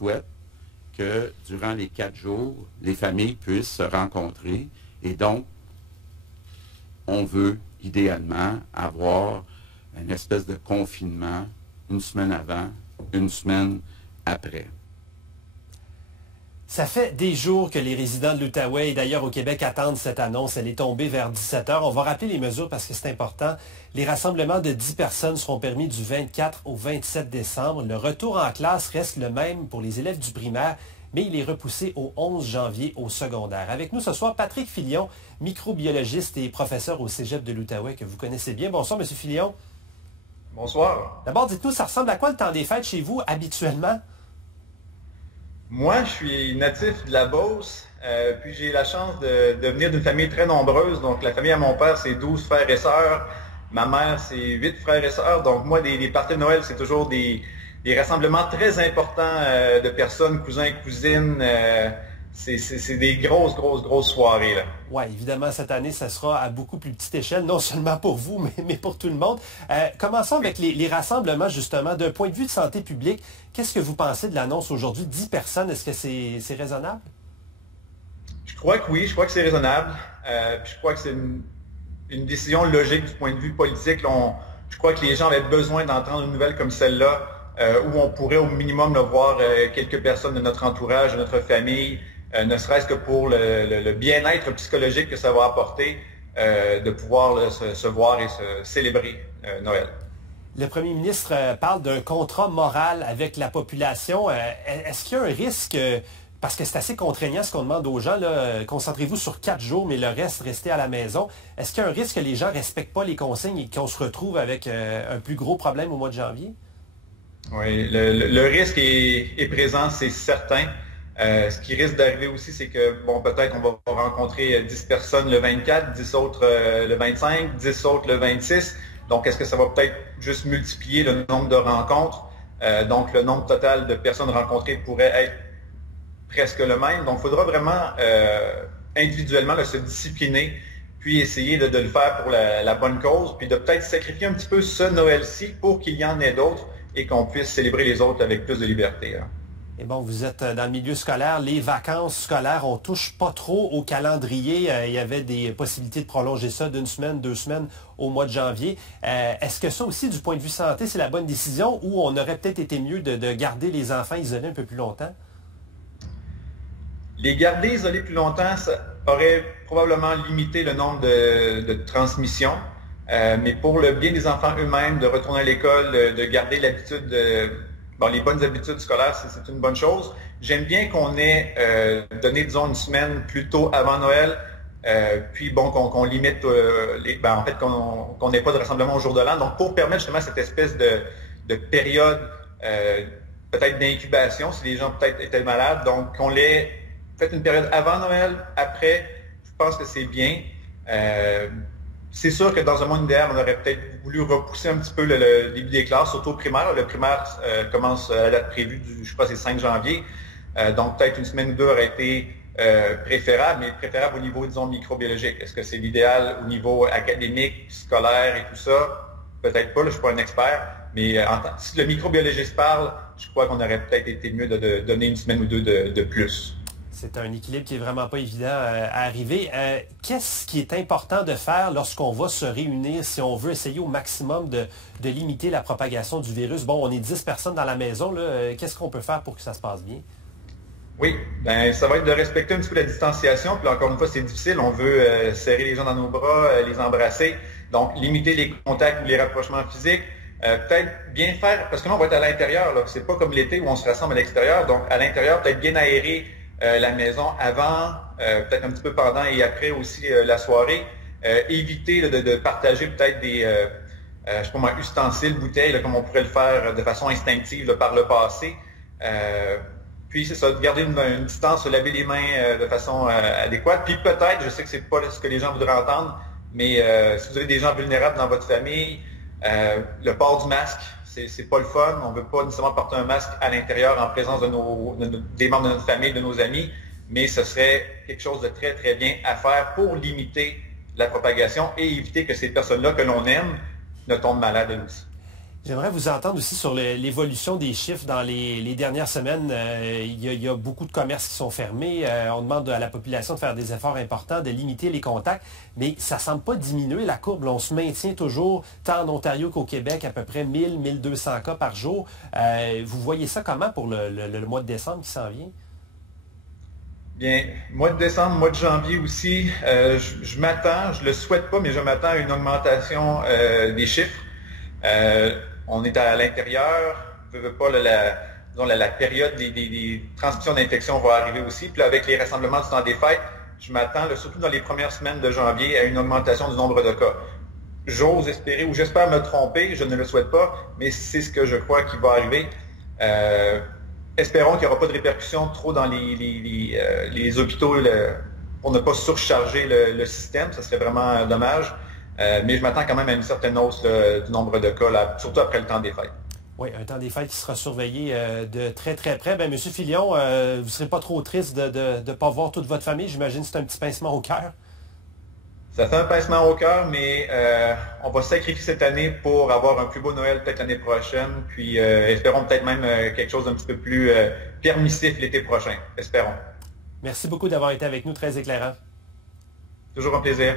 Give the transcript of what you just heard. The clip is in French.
souhaite que durant les 4 jours, les familles puissent se rencontrer. Et donc, on veut idéalement avoir une espèce de confinement une semaine avant, une semaine après. Ça fait des jours que les résidents de l'Outaouais et d'ailleurs au Québec attendent cette annonce. Elle est tombée vers 17 h. On va rappeler les mesures parce que c'est important. Les rassemblements de 10 personnes seront permis du 24 au 27 décembre. Le retour en classe reste le même pour les élèves du primaire, mais il est repoussé au 11 janvier au secondaire. Avec nous ce soir, Patrick Filion, microbiologiste et professeur au Cégep de l'Outaouais, que vous connaissez bien. Bonsoir, M. Filion. Bonsoir. D'abord, dites-nous, ça ressemble à quoi le temps des fêtes chez vous habituellement? Moi, je suis natif de la Beauce, puis j'ai la chance de venir d'une famille très nombreuse. Donc, la famille à mon père, c'est 12 frères et sœurs. Ma mère, c'est 8 frères et sœurs. Donc, moi, les parties de Noël, c'est toujours des rassemblements très importants de personnes, cousins et cousines. C'est des grosses soirées, là. Oui, évidemment, cette année, ça sera à beaucoup plus petite échelle, non seulement pour vous, mais pour tout le monde. Commençons avec les rassemblements, justement. D'un point de vue de santé publique, qu'est-ce que vous pensez de l'annonce aujourd'hui? 10 personnes, est-ce que c'est raisonnable? Je crois que oui, je crois que c'est raisonnable. Puis je crois que c'est une décision logique du point de vue politique. Là, je crois que les gens avaient besoin d'entendre une nouvelle comme celle-là, où on pourrait au minimum là, voir quelques personnes de notre entourage, de notre famille, ne serait-ce que pour le bien-être psychologique que ça va apporter, de pouvoir là, se voir et se célébrer Noël. Le premier ministre parle d'un contrat moral avec la population. Est-ce qu'il y a un risque, parce que c'est assez contraignant ce qu'on demande aux gens, concentrez-vous sur 4 jours, mais le reste, restez à la maison. Est-ce qu'il y a un risque que les gens ne respectent pas les consignes et qu'on se retrouve avec un plus gros problème au mois de janvier? Oui, le risque est présent, c'est certain. Ce qui risque d'arriver aussi, c'est que, bon, peut-être on va rencontrer 10 personnes le 24, 10 autres le 25, 10 autres le 26. Donc, est-ce que ça va peut-être juste multiplier le nombre de rencontres? Donc, le nombre total de personnes rencontrées pourrait être presque le même. Donc, il faudra vraiment individuellement là, se discipliner, puis essayer de le faire pour la bonne cause, puis de peut-être sacrifier un petit peu ce Noël-ci pour qu'il y en ait d'autres et qu'on puisse célébrer les autres avec plus de liberté, hein. Et bon, vous êtes dans le milieu scolaire. Les vacances scolaires, on ne touche pas trop au calendrier. Il y avait des possibilités de prolonger ça d'une semaine, 2 semaines au mois de janvier. Est-ce que ça aussi, du point de vue santé, c'est la bonne décision ou on aurait peut-être été mieux de garder les enfants isolés un peu plus longtemps? Les garder isolés plus longtemps, ça aurait probablement limité le nombre de transmissions. Mais pour le bien des enfants eux-mêmes, de retourner à l'école, de garder l'habitude les bonnes habitudes scolaires, c'est une bonne chose. J'aime bien qu'on ait donné, disons, une semaine plus tôt avant Noël, puis bon, qu'on limite, en fait, qu'on n'ait pas de rassemblement au jour de l'an. Donc, pour permettre justement cette espèce de période peut-être d'incubation, si les gens peut-être étaient malades, donc qu'on ait fait une période avant Noël, après, je pense que c'est bien. C'est sûr que dans un monde idéal, on aurait peut-être voulu repousser un petit peu le début des classes, surtout au primaire. Le primaire commence à la date prévue, je crois que c'est 5 janvier. Donc peut-être une semaine ou 2 aurait été préférable, mais préférable au niveau, disons, microbiologique. Est-ce que c'est l'idéal au niveau académique, scolaire et tout ça? Peut-être pas, là, je ne suis pas un expert. Mais si le microbiologiste parle, je crois qu'on aurait peut-être été mieux de donner une semaine ou 2 de plus. C'est un équilibre qui n'est vraiment pas évident à arriver. Qu'est-ce qui est important de faire lorsqu'on va se réunir si on veut essayer au maximum de limiter la propagation du virus? Bon, on est 10 personnes dans la maison. Qu'est-ce qu'on peut faire pour que ça se passe bien? Oui, ça va être de respecter un petit peu la distanciation. Puis encore une fois, c'est difficile. On veut serrer les gens dans nos bras, les embrasser. Donc, limiter les contacts ou les rapprochements physiques. Peut-être bien faire, parce que là, on va être à l'intérieur. C'est pas comme l'été où on se rassemble à l'extérieur. Donc, à l'intérieur, peut-être bien aérer la maison avant, peut-être un petit peu pendant et après aussi la soirée. Éviter de partager peut-être des je sais pas moi, ustensiles, bouteilles, là, comme on pourrait le faire de façon instinctive là, par le passé. Puis c'est ça, de garder une distance, se laver les mains de façon adéquate. Puis peut-être, je sais que c'est pas ce que les gens voudraient entendre, mais si vous avez des gens vulnérables dans votre famille, le port du masque, c'est pas le fun. On ne veut pas nécessairement porter un masque à l'intérieur en présence des membres de notre famille, de nos amis, mais ce serait quelque chose de très, très bien à faire pour limiter la propagation et éviter que ces personnes-là que l'on aime ne tombent malades elles aussi. J'aimerais vous entendre aussi sur l'évolution des chiffres dans les dernières semaines. Il y a beaucoup de commerces qui sont fermés. On demande à la population de faire des efforts importants, de limiter les contacts, mais ça ne semble pas diminuer la courbe. Là, on se maintient toujours, tant en Ontario qu'au Québec, à peu près 1000-1200 cas par jour. Vous voyez ça comment pour le mois de décembre qui s'en vient? Bien, mois de décembre, mois de janvier aussi, je m'attends, je ne le souhaite pas, mais je m'attends à une augmentation des chiffres. On est à l'intérieur, la période des transmissions d'infection va arriver aussi. Puis là, avec les rassemblements du temps des fêtes, je m'attends, surtout dans les premières semaines de janvier, à une augmentation du nombre de cas. J'ose espérer, ou j'espère me tromper, je ne le souhaite pas, mais c'est ce que je crois qui va arriver. Espérons qu'il n'y aura pas de répercussions trop dans les hôpitaux pour ne pas surcharger le système. Ça serait vraiment dommage. Mais je m'attends quand même à une certaine hausse du nombre de cas, là, surtout après le temps des fêtes. Oui, un temps des fêtes qui sera surveillé de très, très près. Bien, M. Filion, vous ne serez pas trop triste de ne pas voir toute votre famille. J'imagine que c'est un petit pincement au cœur. Ça fait un pincement au cœur, mais on va sacrifier cette année pour avoir un plus beau Noël peut-être l'année prochaine. Puis espérons peut-être même quelque chose d'un petit peu plus permissif l'été prochain. Espérons. Merci beaucoup d'avoir été avec nous, très éclairant. Toujours un plaisir.